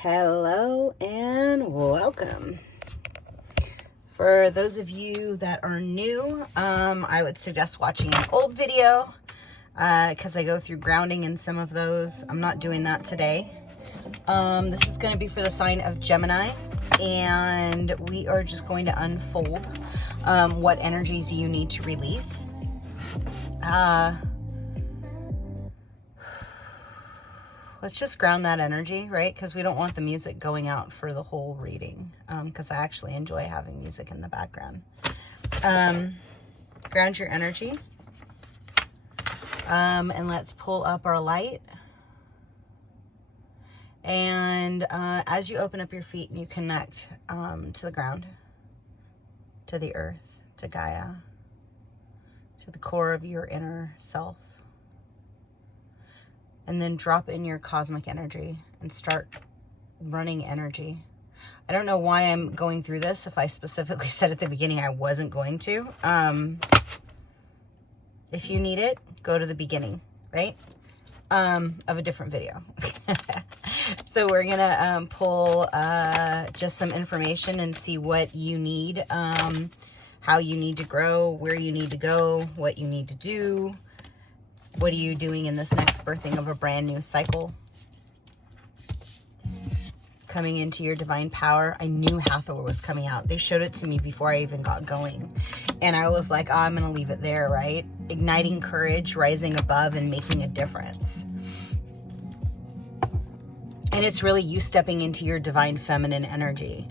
Hello and welcome. For those of you that are new, I would suggest watching an old video because I go through grounding in some of those. I'm not doing that today. This is going to be for the sign of Gemini, and we are just going to unfold what energies you need to release. Let's just ground that energy, right? Because we don't want the music going out for the whole reading, because I actually enjoy having music in the background. Ground your energy. And let's pull up our light. And as you open up your feet and you connect to the ground, to the earth, to Gaia, to the core of your inner self, and then drop in your cosmic energy and start running energy. I don't know why I'm going through this if I specifically said at the beginning I wasn't going to. If you need it, go to the beginning, right? Of a different video. So we're gonna pull just some information and see what you need, how you need to grow, where you need to go, what you need to do. What are you doing in this next birthing of a brand new cycle? Coming into your divine power. I knew Hathor was coming out. They showed it to me before I even got going. And I was like, oh, I'm going to leave it there, right? Igniting courage, rising above, and making a difference. And it's really you stepping into your divine feminine energy.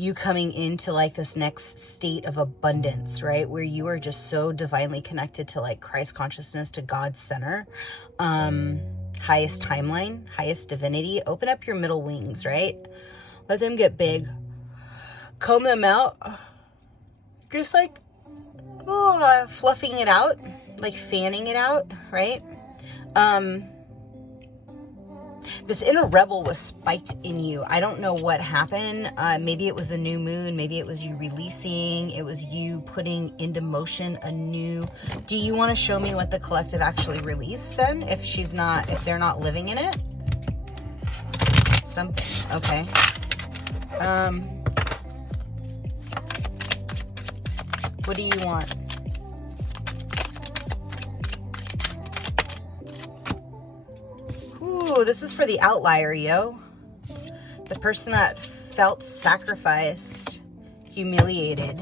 You coming into like this next state of abundance, right? Where you are just so divinely connected to like Christ consciousness, to God's center, highest timeline, highest divinity. Open up your middle wings, right? Let them get big. Comb them out. Just like fluffing it out, like fanning it out, right? This inner rebel was spiked in you. I don't know what happened. Maybe it was a new moon. Maybe it was you releasing. It was you putting into motion a new... Do you want to show me what the collective actually released then? If they're not living in it? Something. Okay. What do you want? Ooh, this is for the outlier, yo. The person that felt sacrificed, humiliated,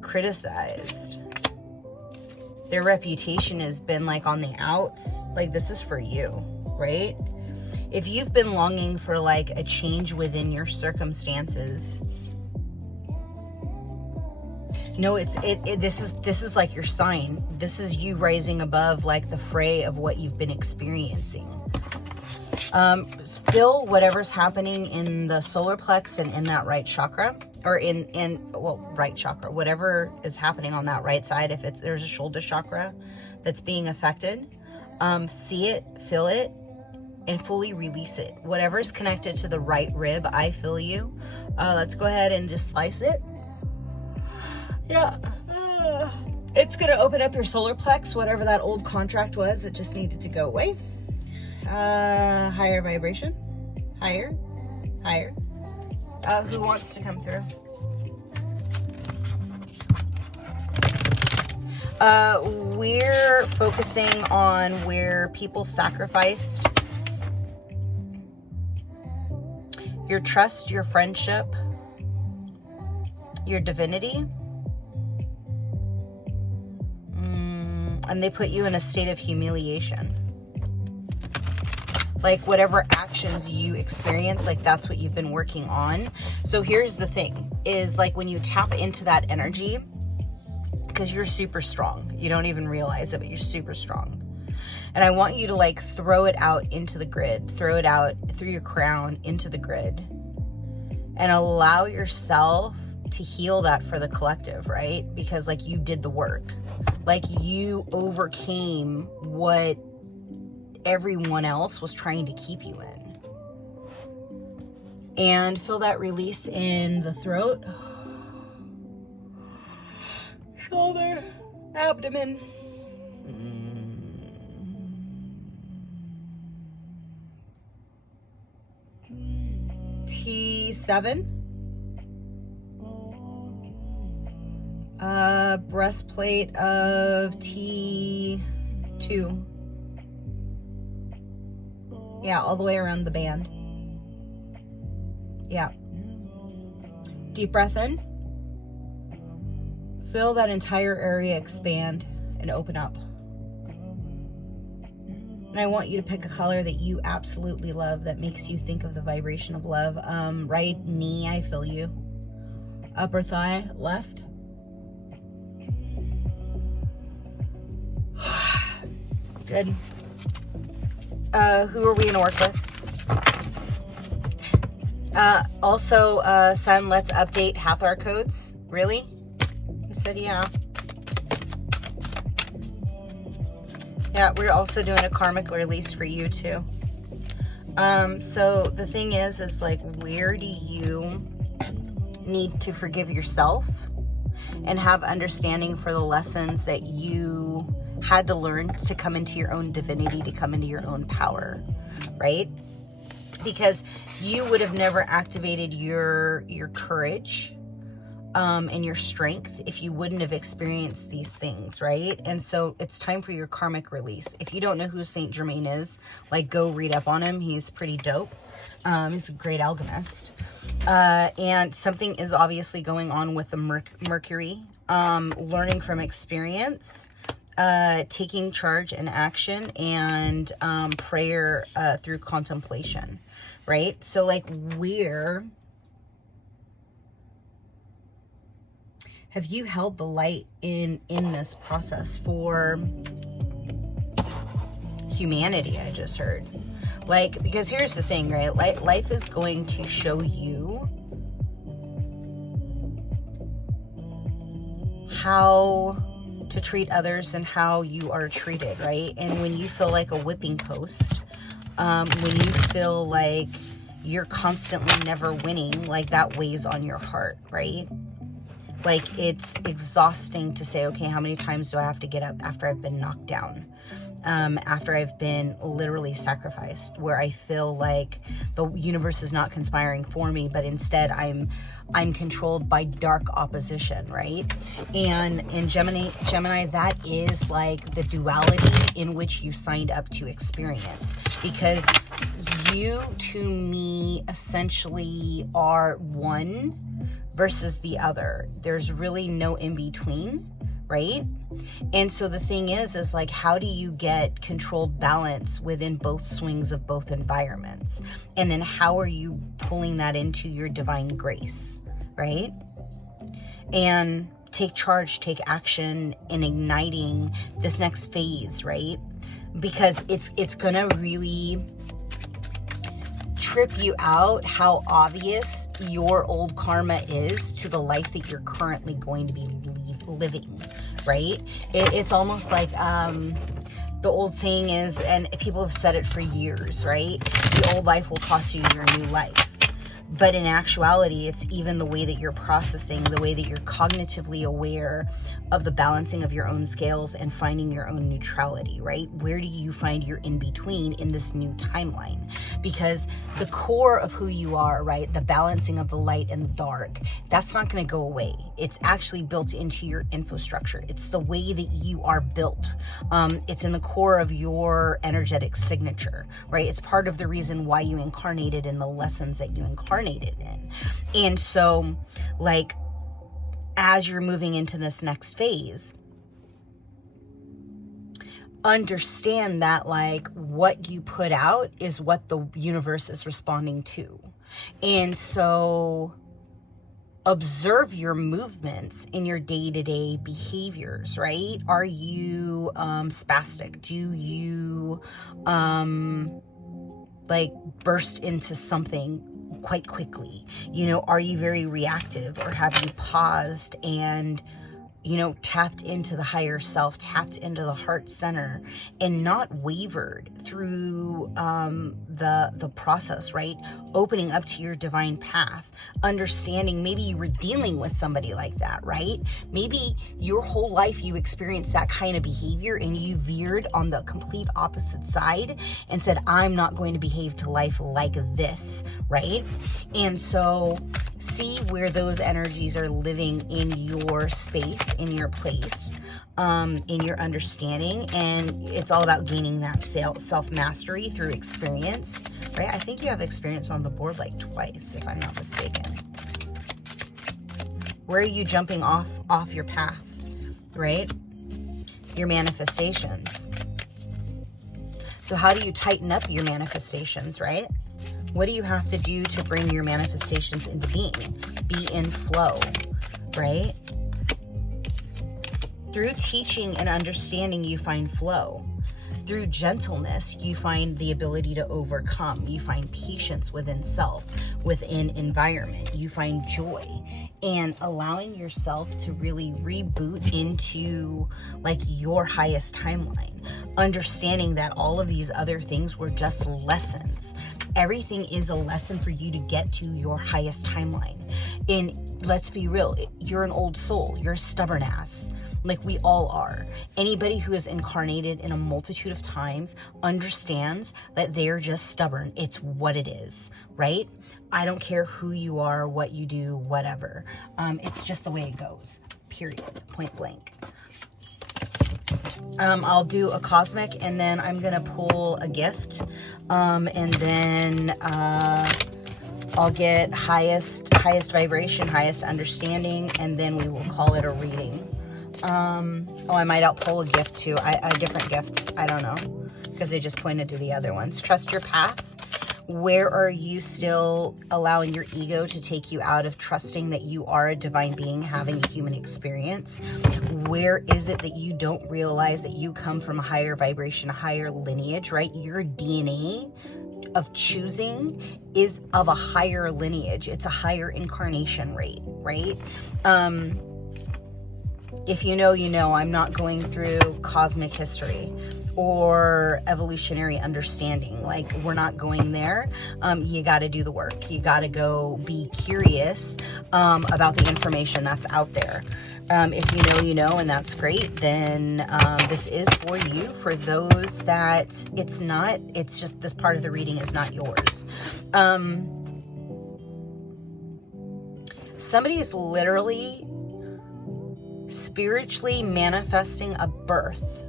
criticized. Their reputation has been like on the outs. Like, this is for you, right? If you've been longing for like a change within your circumstances, no, this is like your sign. This is you rising above like the fray of what you've been experiencing. Feel whatever's happening in the solar plex and in that right chakra, or right chakra, whatever is happening on that right side. If there's a shoulder chakra that's being affected, see it, feel it, and fully release it. Whatever's connected to the right rib, I feel you. Let's go ahead and just slice it. Yeah, it's going to open up your solar plex, whatever that old contract was that just needed to go away. Higher vibration, higher. Who wants to come through? We're focusing on where people sacrificed your trust, your friendship, your divinity. And they put you in a state of humiliation. Like whatever actions you experience, like that's what you've been working on. So here's the thing, is like when you tap into that energy, because you're super strong. You don't even realize it, but you're super strong. And I want you to like throw it out into the grid, throw it out through your crown into the grid, and allow yourself to heal that for the collective, right? Because like you did the work. Like you overcame what everyone else was trying to keep you in. And feel that release in the throat, shoulder, abdomen. T7. Breastplate of T2. Yeah, all the way around the band. Yeah. Deep breath in. Feel that entire area expand and open up. And I want you to pick a color that you absolutely love, that makes you think of the vibration of love. Right knee, I feel you. Upper thigh, left. Good. Who are we gonna work with? Also, Sun, let's update Hathor codes. Really? He said, yeah. Yeah, we're also doing a karmic release for you too. So the thing is like, where do you need to forgive yourself and have understanding for the lessons that you had to learn to come into your own divinity, to come into your own power, right? Because you would have never activated your courage and your strength if you wouldn't have experienced these things, right? And so it's time for your karmic release. If you don't know who Saint Germain is, like, go read up on him. He's pretty dope. He's a great alchemist. And something is obviously going on with the Mercury. Learning from experience, taking charge and action, and prayer through contemplation, right? So like, where have you held the light in this process for humanity? I just heard, like, because here's the thing, right? Life is going to show you how to treat others and how you are treated, right? And when you feel like a whipping post, when you feel like you're constantly never winning, like, that weighs on your heart, right? Like, it's exhausting to say, okay, how many times do I have to get up after I've been knocked down? After I've been literally sacrificed, where I feel like the universe is not conspiring for me, but instead I'm controlled by dark opposition, right? And in Gemini, that is like the duality in which you signed up to experience, because you, to me, essentially are one versus the other. There's really no in between, right? And so the thing is like, how do you get controlled balance within both swings of both environments? And then how are you pulling that into your divine grace, right? And take charge, take action in igniting this next phase, right? Because it's gonna really trip you out how obvious your old karma is to the life that you're currently going to be living, right? It's almost like the old saying is, and people have said it for years, right? The old life will cost you your new life. But in actuality, it's even the way that you're processing, the way that you're cognitively aware of the balancing of your own scales and finding your own neutrality, right? Where do you find your in-between in this new timeline? Because the core of who you are, right, the balancing of the light and the dark, that's not going to go away. It's actually built into your infrastructure. It's the way that you are built. It's in the core of your energetic signature, right? It's part of the reason why you incarnated in the lessons that you incarnated in. And so, like, as you're moving into this next phase, understand that, like, what you put out is what the universe is responding to. And so observe your movements in your day-to-day behaviors, right? Are you spastic? Do you like burst into something quite quickly? You know, are you very reactive, or have you paused and, tapped into the higher self, tapped into the heart center, and not wavered through the process, right? Opening up to your divine path, understanding maybe you were dealing with somebody like that, right? Maybe your whole life you experienced that kind of behavior and you veered on the complete opposite side and said, I'm not going to behave to life like this, right? And so see where those energies are living in your space, in your place, in your understanding. And it's all about gaining that self-mastery through experience, right? I think you have experience on the board like twice, if I'm not mistaken. Where are you jumping off your path, right? Your manifestations. So how do you tighten up your manifestations, right? What do you have to do to bring your manifestations into being? Be in flow, right? Through teaching and understanding, you find flow. Through gentleness, you find the ability to overcome. You find patience within self, within environment. You find joy. And allowing yourself to really reboot into like your highest timeline. Understanding that all of these other things were just lessons. Everything is a lesson for you to get to your highest timeline. And let's be real, you're an old soul. You're a stubborn ass. Like we all are. Anybody who is incarnated in a multitude of times understands that they're just stubborn. It's what it is, right? I don't care who you are, what you do, whatever. It's just the way it goes, period, point blank. I'll do a cosmic and then I'm going to pull a gift. And then I'll get highest vibration, highest understanding, and then we will call it a reading. I might outpull a gift too, a different gift. I don't know, because they just pointed to the other ones. Trust your path. Where are you still allowing your ego to take you out of trusting that you are a divine being having a human experience? Where is it that you don't realize that you come from a higher vibration, a higher lineage, right? Your DNA of choosing is of a higher lineage. It's a higher incarnation rate, right? If you know, you know. I'm not going through cosmic history or evolutionary understanding. Like, we're not going there. You got to do the work. You got to go be curious about the information that's out there. If you know, you know, and that's great, then this is for you. For those that it's not, it's just this part of the reading is not yours. Somebody is literally spiritually manifesting a birth.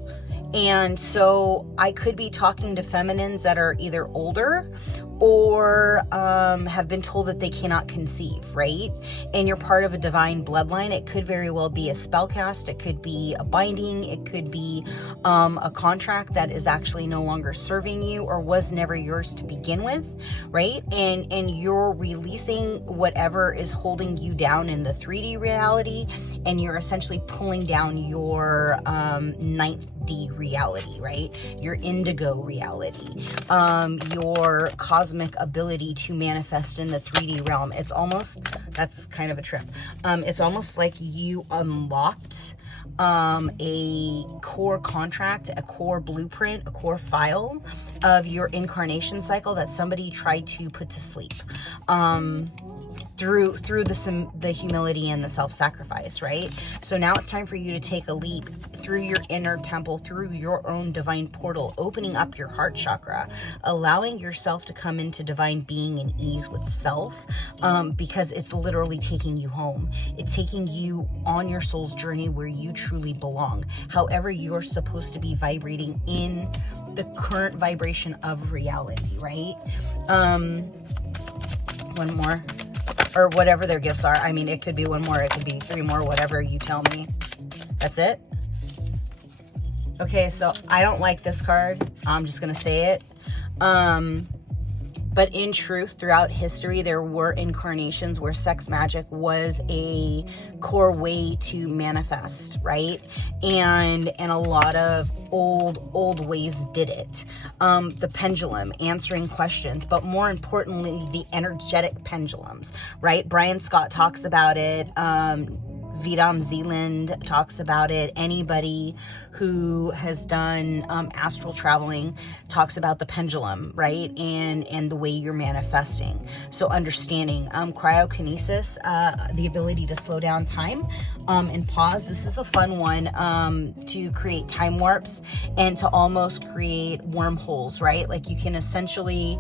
And so I could be talking to feminines that are either older or have been told that they cannot conceive, right? And you're part of a divine bloodline. It could very well be a spell cast. It could be a binding. It could be a contract that is actually no longer serving you or was never yours to begin with, right? And you're releasing whatever is holding you down in the 3D reality, and you're essentially pulling down your ninth D reality, right? Your indigo reality, your cosmic ability to manifest in the 3D realm. It's almost, that's kind of a trip. It's almost like you unlocked a core contract, a core blueprint, a core file of your incarnation cycle that somebody tried to put to sleep. Through the humility and the self-sacrifice, right? So now it's time for you to take a leap through your inner temple, through your own divine portal, opening up your heart chakra, allowing yourself to come into divine being and ease with self, because it's literally taking you home. It's taking you on your soul's journey where you truly belong. However, you're supposed to be vibrating in the current vibration of reality, right? One more. Or whatever their gifts are. I mean, it could be one more, it could be three more, whatever you tell me. That's it? Okay, so I don't like this card. I'm just going to say it. But in truth, throughout history, there were incarnations where sex magic was a core way to manifest, right? And a lot of old ways did it. The pendulum, answering questions, but more importantly, the energetic pendulums, right? Brian Scott talks about it Vidam Zealand talks about it. Anybody who has done astral traveling talks about the pendulum, right? And the way you're manifesting. So understanding cryokinesis, the ability to slow down time and pause. This is a fun one to create time warps and to almost create wormholes, right? Like you can essentially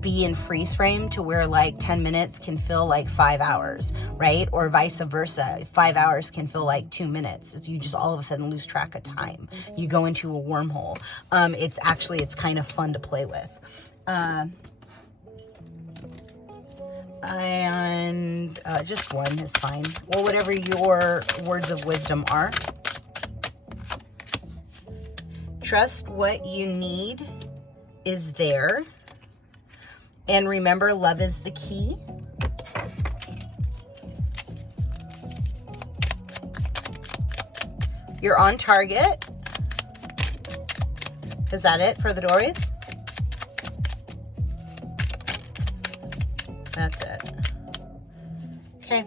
be in freeze frame to where like 10 minutes can feel like 5 hours, right? Or vice versa. 5 hours can feel like 2 minutes. It's, you just all of a sudden lose track of time. You go into a wormhole. It's kind of fun to play with. Just one is fine. Well, whatever your words of wisdom are. Trust what you need is there. And remember, love is the key. You're on target. Is that it for the Dories? That's it. Okay.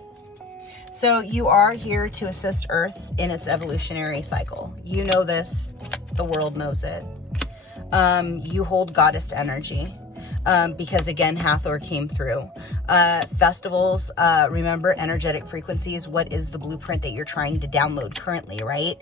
So you are here to assist Earth in its evolutionary cycle. You know this. The world knows it. You hold goddess energy. Because again, Hathor came through. Festivals, remember energetic frequencies. What is the blueprint that you're trying to download currently, right?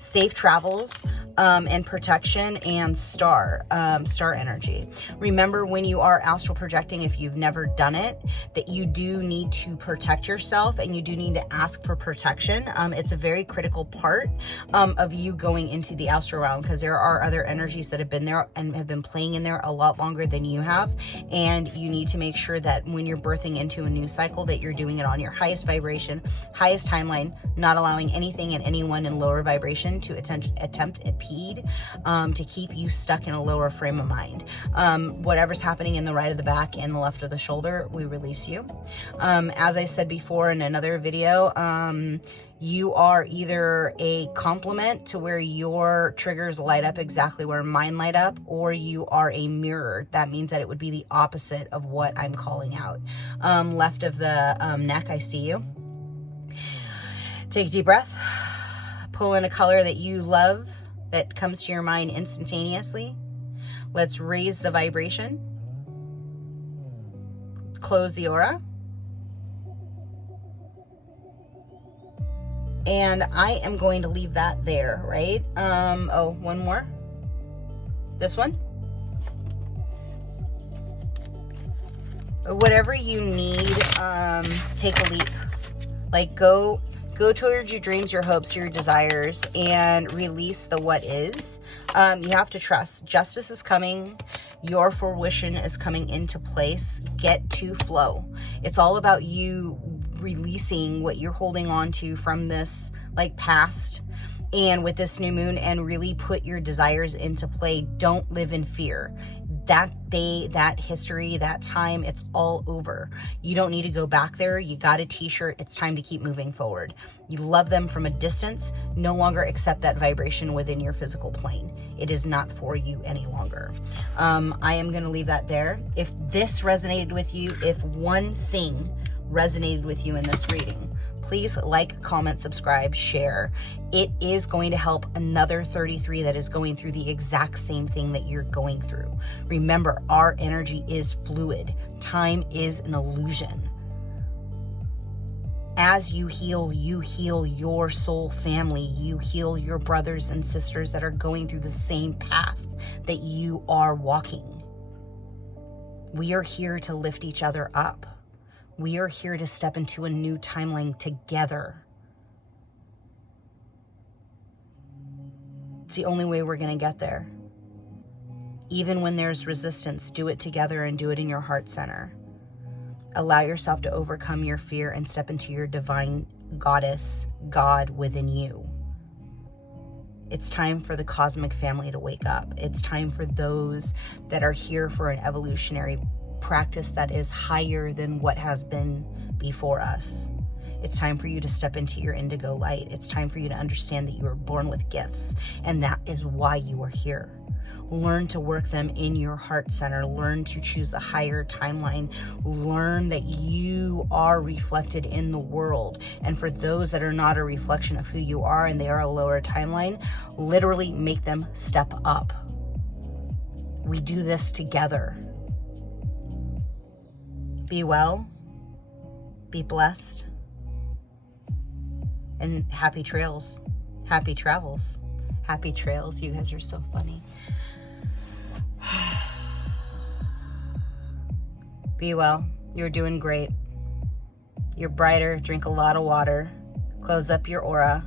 Safe travels, and protection, and star energy. Remember, when you are astral projecting, if you've never done it, that you do need to protect yourself and you do need to ask for protection. It's a very critical part of you going into the astral realm, because there are other energies that have been there and have been playing in there a lot longer than you have. And you need to make sure that when you're birthing into a new cycle, that you're doing it on your highest vibration, highest timeline, not allowing anything and anyone in lower vibration to attempt impede, to keep you stuck in a lower frame of mind. Whatever's happening in the right of the back and the left of the shoulder, we release you. As I said before in another video, you are either a complement to where your triggers light up exactly where mine light up, or you are a mirror. That means that it would be the opposite of what I'm calling out. Left of the neck, I see you. Take a deep breath. Pull in a color that you love, that comes to your mind instantaneously. Let's raise the vibration. Close the aura. And I am going to leave that there, right? Oh, one more. This one. Whatever you need, take a leap. Like go towards your dreams, your hopes, your desires, and release the what is. You have to trust. Justice is coming. Your fruition is coming into place. Get to flow. It's all about you releasing what you're holding on to from this like past, and with this new moon, and really put your desires into play. Don't live in fear. That day, that history, that time, it's all over. You don't need to go back there. You got a t-shirt. It's time to keep moving forward. You love them from a distance. No longer accept that vibration within your physical plane. It is not for you any longer. I am going to leave that there. If this resonated with you, if one thing resonated with you in this reading, please like, comment, subscribe, share. It is going to help another 33 that is going through the exact same thing that you're going through. Remember, our energy is fluid. Time is an illusion. As you heal your soul family. You heal your brothers and sisters that are going through the same path that you are walking. We are here to lift each other up. We are here to step into a new timeline together. It's the only way we're going to get there. Even when there's resistance, do it together and do it in your heart center. Allow yourself to overcome your fear and step into your divine goddess, God within you. It's time for the cosmic family to wake up. It's time for those that are here for an evolutionary practice that is higher than what has been before us. It's time for you to step into your indigo light. It's time for you to understand that you were born with gifts, and that is why you are here. Learn to work them in your heart center. Learn to choose a higher timeline. Learn that you are reflected in the world. And for those that are not a reflection of who you are and they are a lower timeline, literally make them step up. We do this together. Be well, be blessed, and happy trails, happy travels, happy trails. You guys are so funny. Be well. You're doing great. You're brighter. Drink a lot of water. Close up your aura.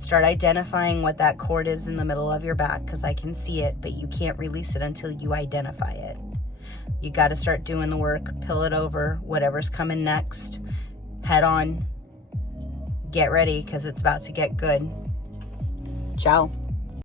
Start identifying what that cord is in the middle of your back, because I can see it, but you can't release it until you identify it. You got to start doing the work. Pill it over. Whatever's coming next. Head on. Get ready, because it's about to get good. Ciao.